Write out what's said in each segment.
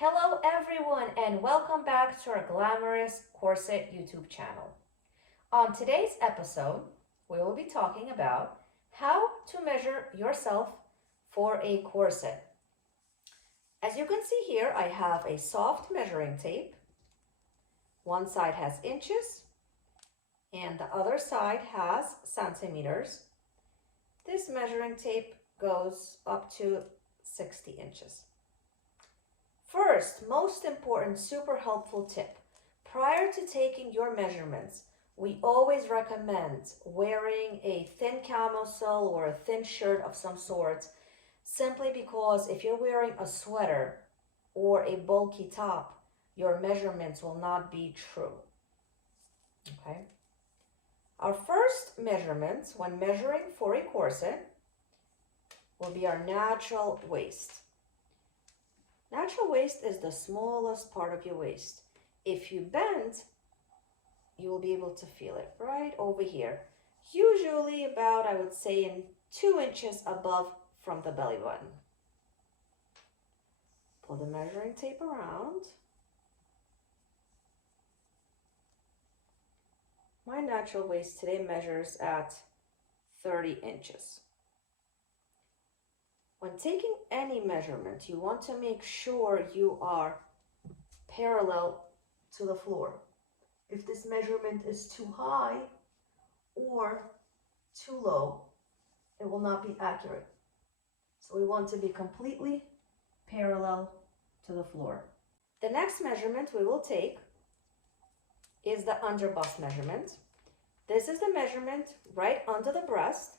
Hello everyone and welcome back to our glamorous Corset YouTube channel. On today's episode, we will be talking about how to measure yourself for a corset. As you can see here, I have a soft measuring tape. One side has inches and the other side has centimeters. This measuring tape goes up to 60 inches. First, most important, super helpful tip. Prior to taking your measurements, we always recommend wearing a thin camisole or a thin shirt of some sort, simply because if you're wearing a sweater or a bulky top, your measurements will not be true. Okay. Our first measurements when measuring for a corset will be our natural waist. Natural waist is the smallest part of your waist. If you bend, you will be able to feel it right over here. Usually about, I would say, in 2 inches above from the belly button. Pull the measuring tape around. My natural waist today measures at 30 inches. When taking any measurement, you want to make sure you are parallel to the floor. If this measurement is too high or too low, it will not be accurate. So we want to be completely parallel to the floor. The next measurement we will take is the underbust measurement. This is the measurement right under the breast.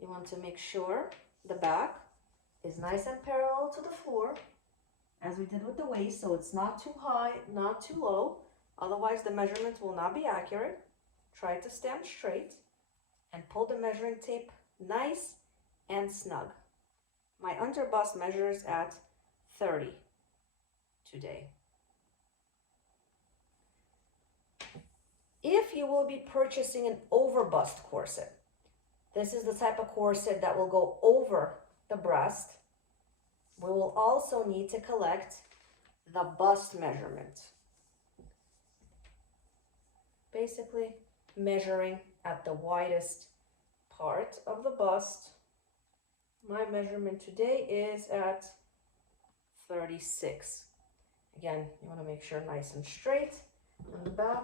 You want to make sure the back is nice and parallel to the floor, as we did with the waist, so it's not too high, not too low. Otherwise, the measurement will not be accurate. Try to stand straight and pull the measuring tape nice and snug. My underbust measures at 30 today. If you will be purchasing an overbust corset, this is the type of corset that will go over the breast. We will also need to collect the bust measurement. Basically, measuring at the widest part of the bust. My measurement today is at 36. Again, you want to make sure nice and straight on the back,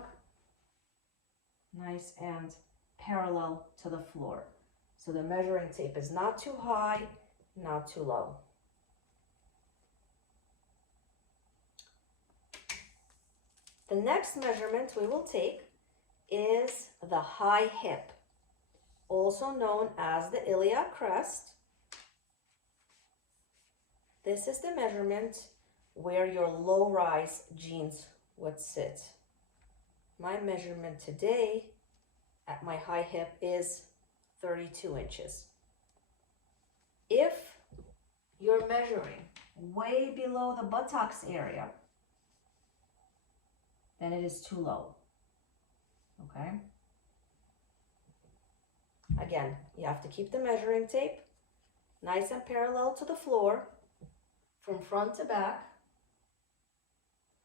nice and parallel to the floor. So the measuring tape is not too high, not too low. The next measurement we will take is the high hip, also known as the iliac crest. This is the measurement where your low-rise jeans would sit. My measurement today at my high hip is 32 inches. If you're measuring way below the buttocks area, then it is too low. Okay? Again, you have to keep the measuring tape nice and parallel to the floor from front to back.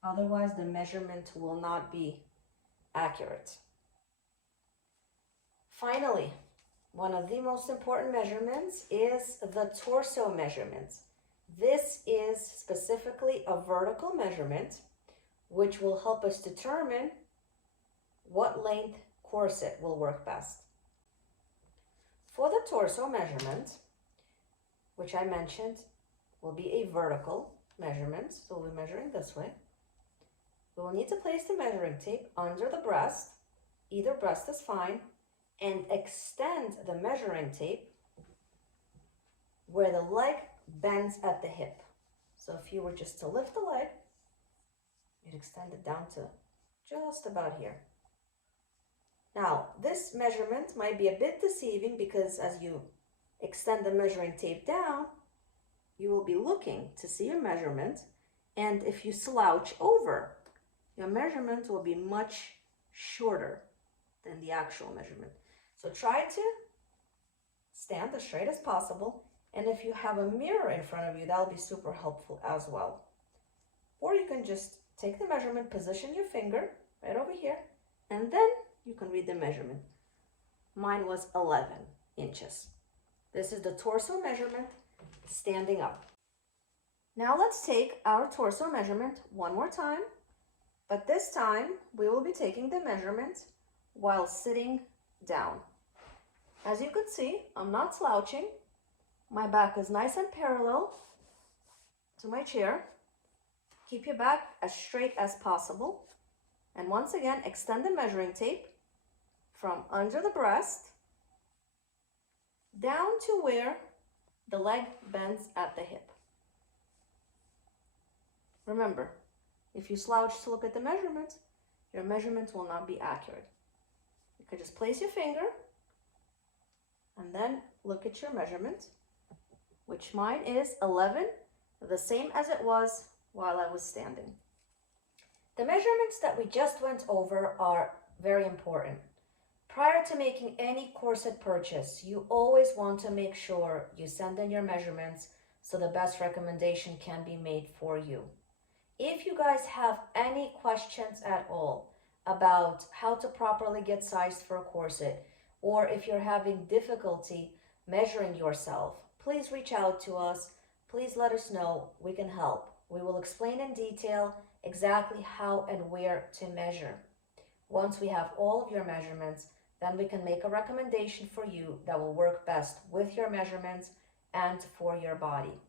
Otherwise, the measurement will not be accurate. Finally, one of the most important measurements is the torso measurement. This is specifically a vertical measurement, which will help us determine what length corset will work best. For the torso measurement, which I mentioned will be a vertical measurement, so we'll be measuring this way. We will need to place the measuring tape under the breast, either breast is fine, and extend the measuring tape where the leg bends at the hip. So if you were just to lift the leg, you'd extend it down to just about here. Now, this measurement might be a bit deceiving because as you extend the measuring tape down, you will be looking to see your measurement, and if you slouch over, your measurement will be much shorter than the actual measurement. So try to stand as straight as possible. And if you have a mirror in front of you, that'll be super helpful as well. Or you can just take the measurement, position your finger right over here, and then you can read the measurement. Mine was 11 inches. This is the torso measurement standing up. Now let's take our torso measurement one more time, but this time we will be taking the measurement while sitting down. As you can see, I'm not slouching. My back is nice and parallel to my chair. Keep your back as straight as possible. And once again, extend the measuring tape from under the breast down to where the leg bends at the hip. Remember, if you slouch to look at the measurement, your measurement will not be accurate. You could just place your finger and then look at your measurement, which mine is 11, the same as it was while I was standing. The measurements that we just went over are very important. Prior to making any corset purchase, you always want to make sure you send in your measurements so the best recommendation can be made for you. If you guys have any questions at all about how to properly get sized for a corset, or if you're having difficulty measuring yourself, please reach out to us. Please let us know. We can help. We will explain in detail exactly how and where to measure. Once we have all of your measurements, then we can make a recommendation for you that will work best with your measurements and for your body.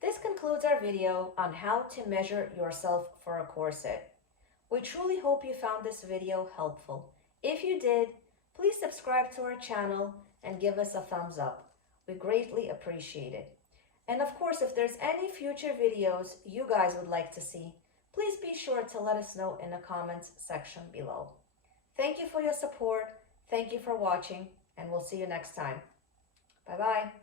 This concludes our video on how to measure yourself for a corset. We truly hope you found this video helpful. If you did, please subscribe to our channel and give us a thumbs up. We greatly appreciate it. And of course, if there's any future videos you guys would like to see, please be sure to let us know in the comments section below. Thank you for your support. Thank you for watching, and we'll see you next time. Bye-bye.